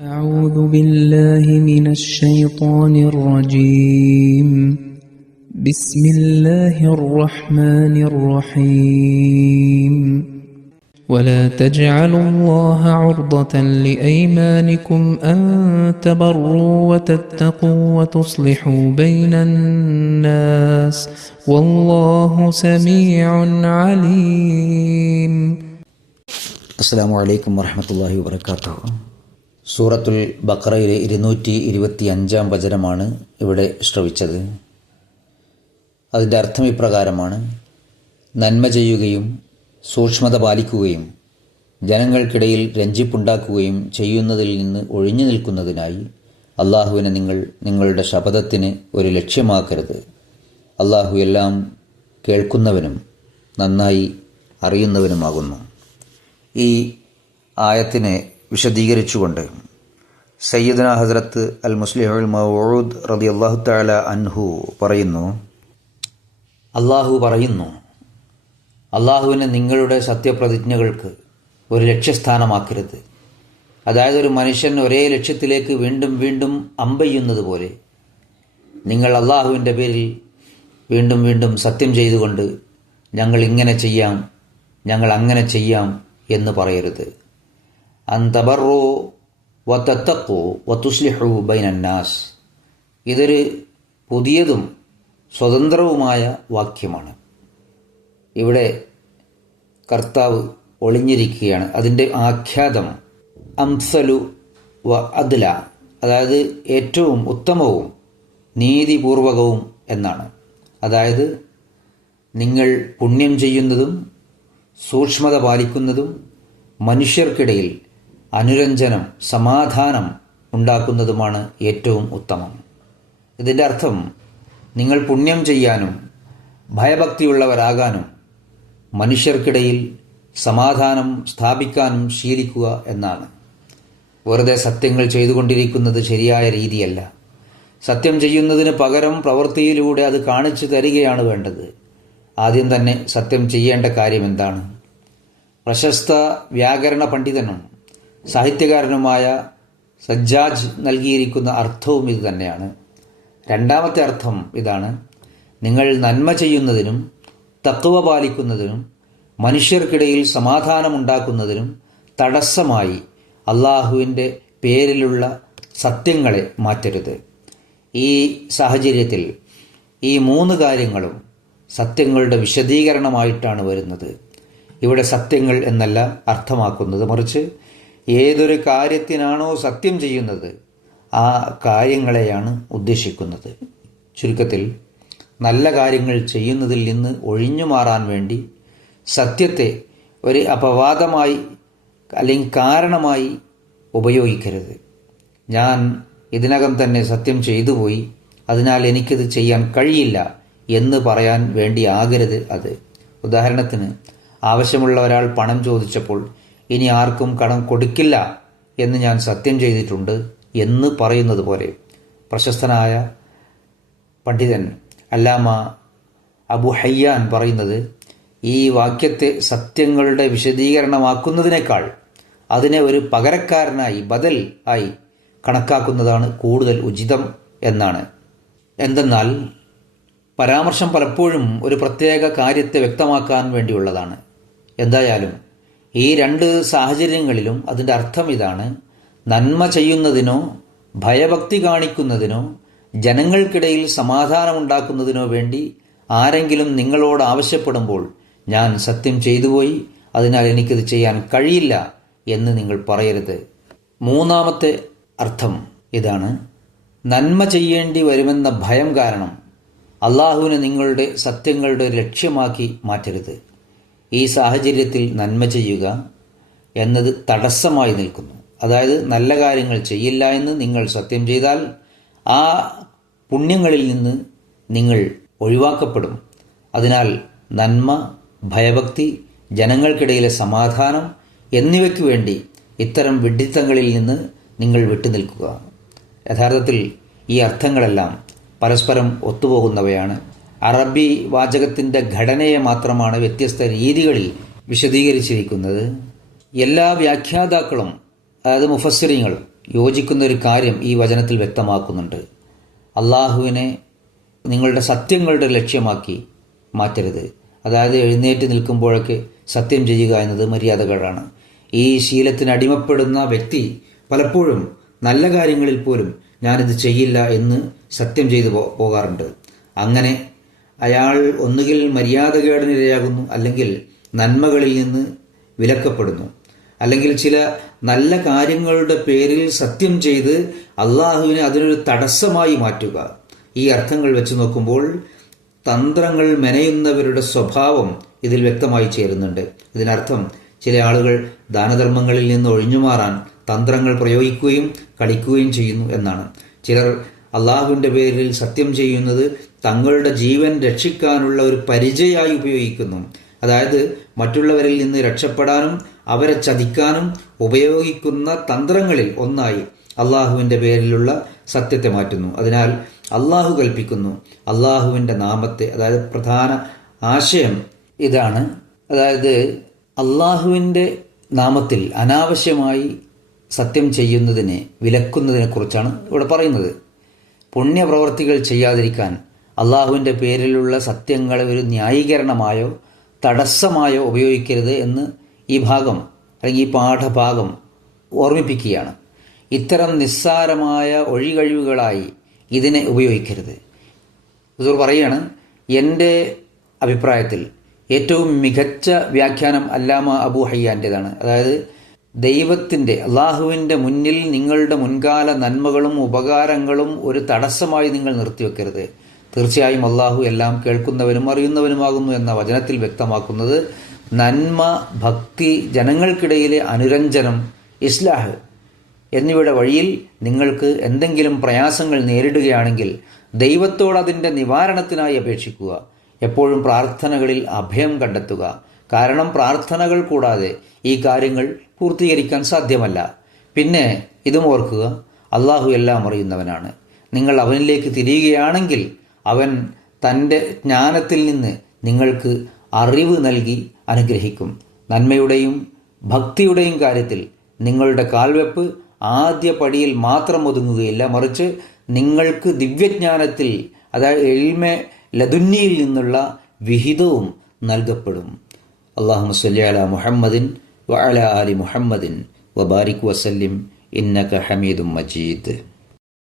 أعوذ بالله من الشيطان الرجيم بسم الله الرحمن الرحيم ولا تجعلوا الله عرضة لأيمانكم أن تبروا وتتقوا وتصلحوا بين الناس والله سميع عليم. അസ്സലാമു അലൈക്കും വറഹ്മത്തുള്ളാഹി വബറകാതുഹു. സൂറത്തുൽ ബഖറയിലെ 225 വചനമാണ് ഇവിടെ ശ്രവിച്ചത്. അതിൻ്റെ അർത്ഥം ഇപ്രകാരമാണ്: നന്മ ചെയ്യുകയും സൂക്ഷ്മത പാലിക്കുകയും ജനങ്ങൾക്കിടയിൽ രഞ്ജിപ്പുണ്ടാക്കുകയും ചെയ്യുന്നതിൽ നിന്ന് ഒഴിഞ്ഞു നിൽക്കുന്നതിനായി അള്ളാഹുവിനെ നിങ്ങളുടെ ശപഥത്തിന് ഒരു ലക്ഷ്യമാക്കരുത്. അള്ളാഹു എല്ലാം കേൾക്കുന്നവനും നന്നായി അറിയുന്നവനുമാകുന്നു. ഈ ആയത്തിനെ വിശദീകരിച്ചുകൊണ്ട് സയ്യിദുനാ ഹസ്രത്ത് അൽ മുസ്ലിഹുൽ മൗഊദ് റളിയല്ലാഹു തആല അൻഹു പറയുന്നു, അള്ളാഹുവിനെ നിങ്ങളുടെ സത്യപ്രതിജ്ഞകൾക്ക് ഒരു ലക്ഷ്യസ്ഥാനമാക്കരുത്. അതായത് ഒരു മനുഷ്യൻ ഒരേ ലക്ഷ്യത്തിലേക്ക് വീണ്ടും വീണ്ടും അമ്പെയ്യുന്നത് പോലെ നിങ്ങൾ അള്ളാഹുവിൻ്റെ പേരിൽ വീണ്ടും വീണ്ടും സത്യം ചെയ്തുകൊണ്ട് ഞങ്ങൾ ഇങ്ങനെ ചെയ്യാം, ഞങ്ങൾ അങ്ങനെ ചെയ്യാം എന്ന് പറയരുത്. അന്തബറു വതത്തഖു വതുസ്ലിഹു ബൈനന്നാസ്. ഇതൊരു പുതിയതും സ്വതന്ത്രവുമായ വാക്യമാണ്. ഇവിടെ കർത്താവ് ഒളിഞ്ഞിരിക്കുകയാണ്. അതിൻ്റെ ആഖ്യാതം അംസലു വ അദ്ല, അതായത് ഏറ്റവും ഉത്തമവും നീതിപൂർവകവും എന്നാണ്. അതായത് നിങ്ങൾ പുണ്യം ചെയ്യുന്നതും സൂക്ഷ്മത പാലിക്കുന്നതും മനുഷ്യർക്കിടയിൽ അനുരഞ്ജനം, സമാധാനം ഉണ്ടാക്കുന്നതുമാണ് ഏറ്റവും ഉത്തമം. ഇതിൻ്റെ അർത്ഥം നിങ്ങൾ പുണ്യം ചെയ്യാനും ഭയഭക്തിയുള്ളവരാകാനും മനുഷ്യർക്കിടയിൽ സമാധാനം സ്ഥാപിക്കാനും ശീലിക്കുക എന്നാണ്. വെറുതെ സത്യങ്ങൾ ചെയ്തുകൊണ്ടിരിക്കുന്നത് ശരിയായ രീതിയല്ല. സത്യം ചെയ്യുന്നതിന് പകരം പ്രവൃത്തിയിലൂടെ അത് കാണിച്ചു തരികയാണ് വേണ്ടത്. ആദ്യം തന്നെ സത്യം ചെയ്യേണ്ട കാര്യം എന്താണ്? പ്രശസ്ത വ്യാകരണ പണ്ഡിതനും സാഹിത്യകാരനുമായ സജ്ജാജ് നൽകിയിരിക്കുന്ന അർത്ഥവും ഇത് തന്നെയാണ്. രണ്ടാമത്തെ അർത്ഥം ഇതാണ്: നിങ്ങൾ നന്മ ചെയ്യുന്നതിനും തഖ്വ പാലിക്കുന്നതിനും മനുഷ്യർക്കിടയിൽ സമാധാനമുണ്ടാക്കുന്നതിനും തടസ്സമായി അള്ളാഹുവിൻ്റെ പേരിലുള്ള സത്യങ്ങളെ മാറ്റരുത്. ഈ സാഹചര്യത്തിൽ ഈ മൂന്ന് കാര്യങ്ങളും സത്യങ്ങളുടെ വിശദീകരണമായിട്ടാണ് വരുന്നത്. ഇവിടെ സത്യങ്ങൾ എന്നല്ല അർത്ഥമാക്കുന്നത്, മറിച്ച് ഏതൊരു കാര്യത്തിനാണോ സത്യം ചെയ്യുന്നത് ആ കാര്യങ്ങളെയാണ് ഉദ്ദേശിക്കുന്നത്. ചുരുക്കത്തിൽ നല്ല കാര്യങ്ങൾ ചെയ്യുന്നതിൽ നിന്ന് ഒഴിഞ്ഞു മാറാൻ വേണ്ടി സത്യത്തെ ഒരു അപവാദമായി അല്ലെങ്കിൽ കാരണമായി ഉപയോഗിക്കരുത്. ഞാൻ ഇതിനകം തന്നെ സത്യം ചെയ്തു പോയി, അതിനാൽ എനിക്കിത് ചെയ്യാൻ കഴിയില്ല എന്ന് പറയാൻ വേണ്ടി ആകരുത് അത്. ഉദാഹരണത്തിന്, ആവശ്യമുള്ള ഒരാൾ പണം ചോദിച്ചപ്പോൾ ഇനി ആർക്കും കടം കൊടുക്കില്ല എന്ന് ഞാൻ സത്യം ചെയ്തിട്ടുണ്ട് എന്ന് പറയുന്നത് പോലെ പ്രശസ്തനായ പണ്ഡിതൻ അല്ലാമ അബു ഹയ്യാൻ പറയുന്നത്, ഈ വാക്യത്തെ സത്യങ്ങളുടെ വിശദീകരണമാക്കുന്നതിനേക്കാൾ അതിനെ ഒരു പകരക്കാരനായി, ബദൽ ആയി കണക്കാക്കുന്നതാണ് കൂടുതൽ ഉചിതം എന്നാണ്. എന്തെന്നാൽ പരാമർശം പലപ്പോഴും ഒരു പ്രത്യേക കാര്യത്തെ വ്യക്തമാക്കാൻ വേണ്ടിയുള്ളതാണ്. എന്തായാലും ഈ രണ്ട് സാഹചര്യങ്ങളിലും അതിൻ്റെ അർത്ഥം ഇതാണ്: നന്മ ചെയ്യുന്നതിനോ ഭയഭക്തി കാണിക്കുന്നതിനോ ജനങ്ങൾക്കിടയിൽ സമാധാനമുണ്ടാക്കുന്നതിനോ വേണ്ടി ആരെങ്കിലും നിങ്ങളോട് ആവശ്യപ്പെടുമ്പോൾ ഞാൻ സത്യം ചെയ്തുപോയി, അതിനാൽ എനിക്കിത് ചെയ്യാൻ കഴിയില്ല എന്ന് നിങ്ങൾ പറയരുത്. മൂന്നാമത്തെ അർത്ഥം ഇതാണ്: നന്മ ചെയ്യേണ്ടി വരുമെന്ന ഭയം കാരണം അള്ളാഹുവിനെ നിങ്ങളുടെ സത്യങ്ങളുടെ ലക്ഷ്യമാക്കി മാറ്റരുത്. ഈ സാഹചര്യത്തിൽ നന്മ ചെയ്യുക എന്നത് തടസ്സമായി നിൽക്കുന്നു. അതായത് നല്ല കാര്യങ്ങൾ ചെയ്യില്ല എന്ന് നിങ്ങൾ സത്യം ചെയ്താൽ ആ പുണ്യങ്ങളിൽ നിന്ന് നിങ്ങൾ ഒഴിവാക്കപ്പെടും. അതിനാൽ നന്മ, ഭയഭക്തി, ജനങ്ങൾക്കിടയിലെ സമാധാനം എന്നിവയ്ക്ക് വേണ്ടി ഇത്തരം വിഡ്ഢിത്തങ്ങളിൽ നിന്ന് നിങ്ങൾ വിട്ടുനിൽക്കുക. യഥാർത്ഥത്തിൽ ഈ അർത്ഥങ്ങളെല്ലാം പരസ്പരം ഒത്തുപോകുന്നവയാണ്. അറബി വാചകത്തിൻ്റെ ഘടനയെ മാത്രമാണ് വ്യത്യസ്ത രീതികളിൽ വിശദീകരിച്ചിരിക്കുന്നത്. എല്ലാ വ്യാഖ്യാതാക്കളും, അതായത് മുഫസ്സിരീങ്ങൾ, യോജിക്കുന്ന ഒരു കാര്യം ഈ വചനത്തിൽ വ്യക്തമാക്കുന്നുണ്ട്. അള്ളാഹുവിനെ നിങ്ങളുടെ സത്യങ്ങളുടെ ലക്ഷ്യമാക്കി മാറ്റരുത്. അതായത് എഴുന്നേറ്റ് നിൽക്കുമ്പോഴൊക്കെ സത്യം ചെയ്യുക എന്നത് മര്യാദകളാണ്. ഈ ശീലത്തിന് അടിമപ്പെടുന്ന വ്യക്തി പലപ്പോഴും നല്ല കാര്യങ്ങളിൽ പോലും ഞാനിത് ചെയ്യില്ല എന്ന് സത്യം ചെയ്തു പോകാറുണ്ട്. അങ്ങനെ അയാൾ ഒന്നുകിൽ മര്യാദകേടിനിരയാകുന്നു, അല്ലെങ്കിൽ നന്മകളിൽ നിന്ന് വിലക്കപ്പെടുന്നു, അല്ലെങ്കിൽ ചില നല്ല കാര്യങ്ങളുടെ പേരിൽ സത്യം ചെയ്ത് അള്ളാഹുവിനെ അതിനൊരു തടസ്സമായി മാറ്റുക. ഈ അർത്ഥങ്ങൾ വെച്ച് നോക്കുമ്പോൾ തന്ത്രങ്ങൾ മെനയുന്നവരുടെ സ്വഭാവം ഇതിൽ വ്യക്തമായി ചേരുന്നുണ്ട്. ഇതിനർത്ഥം ചില ആളുകൾ ദാനധർമ്മങ്ങളിൽ നിന്ന് ഒഴിഞ്ഞുമാറാൻ തന്ത്രങ്ങൾ പ്രയോഗിക്കുകയും കളിക്കുകയും ചെയ്യുന്നു എന്നാണ്. ചിലർ അള്ളാഹുവിൻ്റെ പേരിൽ സത്യം ചെയ്യുന്നത് തങ്ങളുടെ ജീവൻ രക്ഷിക്കാനുള്ള ഒരു പരിചയമായി ഉപയോഗിക്കുന്നു. അതായത് മറ്റുള്ളവരിൽ നിന്ന് രക്ഷപ്പെടാനും അവരെ ചതിക്കാനും ഉപയോഗിക്കുന്ന തന്ത്രങ്ങളിൽ ഒന്നായി അള്ളാഹുവിൻ്റെ പേരിലുള്ള സത്യത്തെ മാറ്റുന്നു. അതിനാൽ അള്ളാഹു കൽപ്പിക്കുന്നു, അള്ളാഹുവിൻ്റെ നാമത്തെ, അതായത് പ്രധാന ആശയം ഇതാണ്. അതായത് അള്ളാഹുവിൻ്റെ നാമത്തിൽ അനാവശ്യമായി സത്യം ചെയ്യുന്നതിനെ വിലക്കുന്നതിനെക്കുറിച്ചാണ് ഇവിടെ പറയുന്നത്. പുണ്യപ്രവർത്തികൾ ചെയ്യാതിരിക്കാൻ അള്ളാഹുവിൻ്റെ പേരിലുള്ള സത്യങ്ങളെ ഒരു ന്യായീകരണമായോ തടസ്സമായോ ഉപയോഗിക്കരുത് എന്ന് ഈ ഭാഗം അല്ലെങ്കിൽ ഈ പാഠഭാഗം ഓർമ്മിപ്പിക്കുകയാണ്. ഇത്തരം നിസ്സാരമായ ഒഴികഴിവുകളായി ഇതിനെ ഉപയോഗിക്കരുത്. ഹുസൂർ പറയുകയാണ്, എൻ്റെ അഭിപ്രായത്തിൽ ഏറ്റവും മികച്ച വ്യാഖ്യാനം അല്ലാമ അബൂ ഹയ്യാൻ്റേതാണ്. അതായത് ദൈവത്തിൻ്റെ അള്ളാഹുവിൻ്റെ മുന്നിൽ നിങ്ങളുടെ മുൻകാല നന്മകളും ഉപകാരങ്ങളും ഒരു തടസ്സമായി നിങ്ങൾ നിർത്തിവെക്കരുത്. തീർച്ചയായും അള്ളാഹു എല്ലാം കേൾക്കുന്നവനും അറിയുന്നവനുമാകുന്നു എന്ന വചനത്തിൽ വ്യക്തമാക്കുന്നത് നന്മ, ഭക്തി, ജനങ്ങൾക്കിടയിലെ അനുരഞ്ജനം, ഇസ്ലാഹ് എന്നിവയുടെ വഴിയിൽ നിങ്ങൾക്ക് എന്തെങ്കിലും പ്രയാസങ്ങൾ നേരിടുകയാണെങ്കിൽ ദൈവത്തോട് അതിൻ്റെ നിവാരണത്തിനായി അപേക്ഷിക്കുക. എപ്പോഴും പ്രാർത്ഥനകളിൽ അഭയം കണ്ടെത്തുക. കാരണം പ്രാർത്ഥനകൾ കൂടാതെ ഈ കാര്യങ്ങൾ പൂർത്തീകരിക്കാൻ സാധ്യമല്ല. പിന്നെ ഇതും ഓർക്കുക, അള്ളാഹു എല്ലാം അറിയുന്നവനാണ്. നിങ്ങൾ അവനിലേക്ക് തിരിയുകയാണെങ്കിൽ അവൻ തൻ്റെ ജ്ഞാനത്തിൽ നിന്ന് നിങ്ങൾക്ക് അറിവ് നൽകി അനുഗ്രഹിക്കും. നന്മയുടെയും ഭക്തിയുടെയും കാര്യത്തിൽ നിങ്ങളുടെ കാൽവെപ്പ് ആദ്യ പടിയിൽ മാത്രം ഒതുങ്ങുകയില്ല, മറിച്ച് നിങ്ങൾക്ക് ദിവ്യജ്ഞാനത്തിൽ, അതായത് ഇൽമെ ലദുന്നിയിൽ നിന്നുള്ള വിഹിതവും നൽകപ്പെടും. അല്ലാഹുമ്മ സ്വല്ലി അലാ മുഹമ്മദിൻ വഅലാ ആലി മുഹമ്മദിൻ വബാരിക് വസല്ലിം ഇന്നക ഹമീദും മജീദ്.